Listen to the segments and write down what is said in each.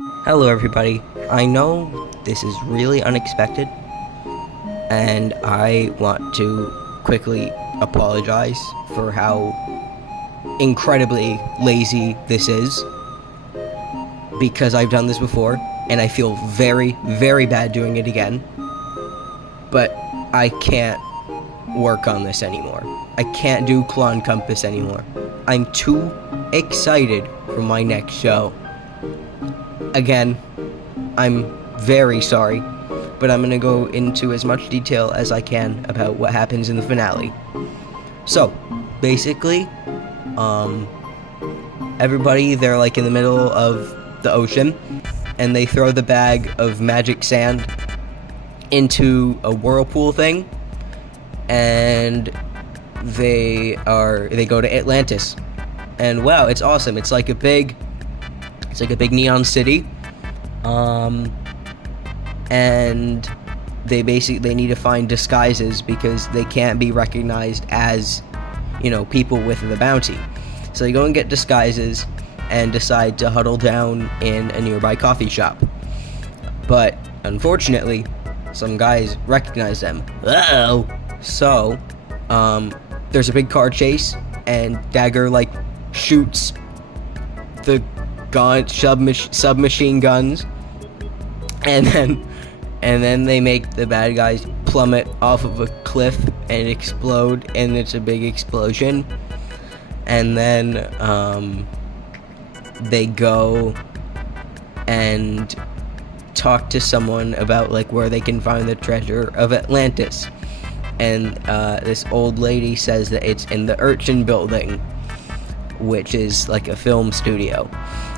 Hello, everybody. I know this is really unexpected, and I want to quickly apologize for how incredibly lazy this is because I've done this before, and I feel very, very bad doing it again. But I can't work on this anymore. I can't do Clone Compass anymore. I'm too excited for my next show. Again, I'm very sorry, but I'm gonna go into as much detail as I can about what happens in the finale. So, basically, everybody, they're like in the middle of the ocean, and they throw the bag of magic sand into a whirlpool thing, and they go to Atlantis. And wow, it's awesome. It's like a big neon city. And they need to find disguises because they can't be recognized as, people with the bounty. So they go and get disguises and decide to huddle down in a nearby coffee shop. But unfortunately, some guys recognize them. Uh-oh. So, there's a big car chase, and Dagger shoots the submachine guns, and then they make the bad guys plummet off of a cliff and explode, and it's a big explosion. And then they go and talk to someone about where they can find the treasure of Atlantis, and this old lady says that it's in the Urchin Building, which is like a film studio.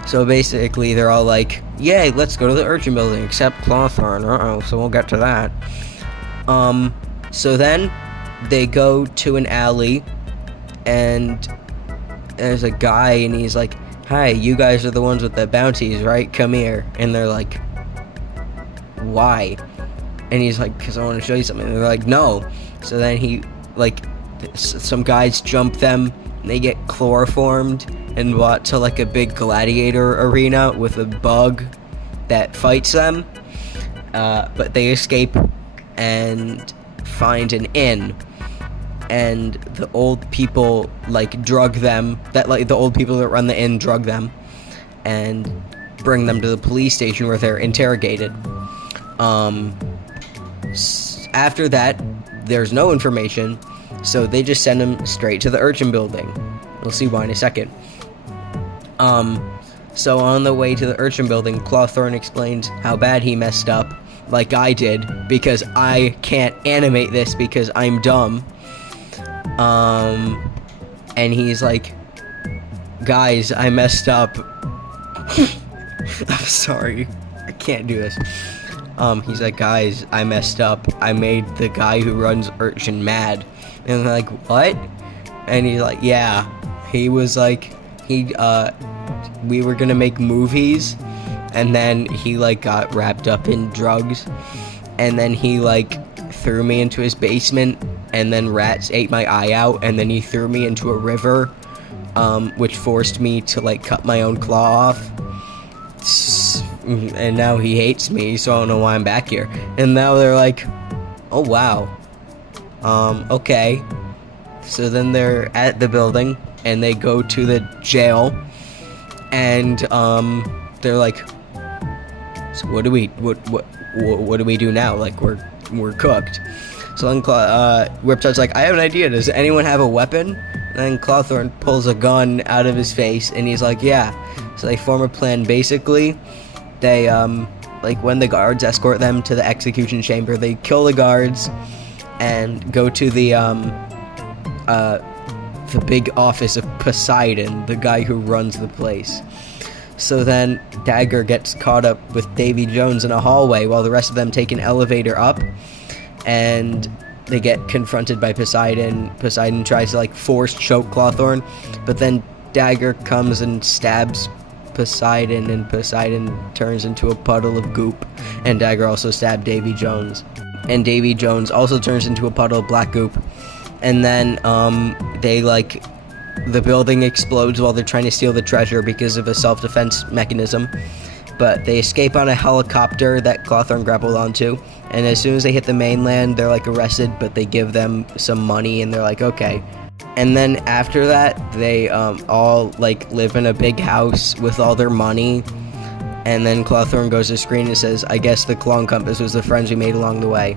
So basically, they're all like, yay, let's go to the Urchin Building, except Clawthorn. So we'll get to that. So then, they go to an alley, and there's a guy, and he's like, hi, you guys are the ones with the bounties, right? Come here. And they're like, why? And he's like, because I want to show you something. And they're like, no. So then some guys jump them, and they get chloroformed and brought to a big gladiator arena with a bug that fights them. But they escape and find an inn, and the old people drug them. The old people that run the inn drug them and bring them to the police station where they're interrogated. After that, there's no information, so they just send them straight to the Urchin Building. We'll see why in a second. So on the way to the Urchin Building, Clawthorn explains how bad he messed up, like I did, because I can't animate this because I'm dumb. And he's like, guys, I messed up. I'm sorry, I can't do this. He's like, guys, I messed up. I made the guy who runs Urchin mad. And they're like, what? And he's like, yeah. He was like, we were gonna make movies, and then he got wrapped up in drugs, and then he threw me into his basement, and then rats ate my eye out, and then he threw me into a river, which forced me to cut my own claw off. And now he hates me, so I don't know why I'm back here. And now they're like, oh wow, okay. So then they're at the building, and they go to the jail, and they're like, so what do we do now? We're cooked. So then Riptide's like, I have an idea. Does anyone have a weapon? And then Clawthorn pulls a gun out of his face, and he's like, yeah. So they form a plan. Basically, they when the guards escort them to the execution chamber, they kill the guards and go to the big office of Poseidon, the guy who runs the place. So then Dagger gets caught up with Davy Jones in a hallway while the rest of them take an elevator up, and they get confronted by Poseidon. Poseidon tries to force choke Clawthorn, but then Dagger comes and stabs Poseidon, and Poseidon turns into a puddle of goop, and Dagger also stabbed Davy Jones, and Davy Jones also turns into a puddle of black goop. And then the building explodes while they're trying to steal the treasure because of a self-defense mechanism, but they escape on a helicopter that Clawthorne grappled onto. And as soon as they hit the mainland, they're like arrested, but they give them some money and they're like, okay. And then after that, they all like live in a big house with all their money. And then Clawthorne goes to screen and says, I guess the Claw and Compass was the friends we made along the way.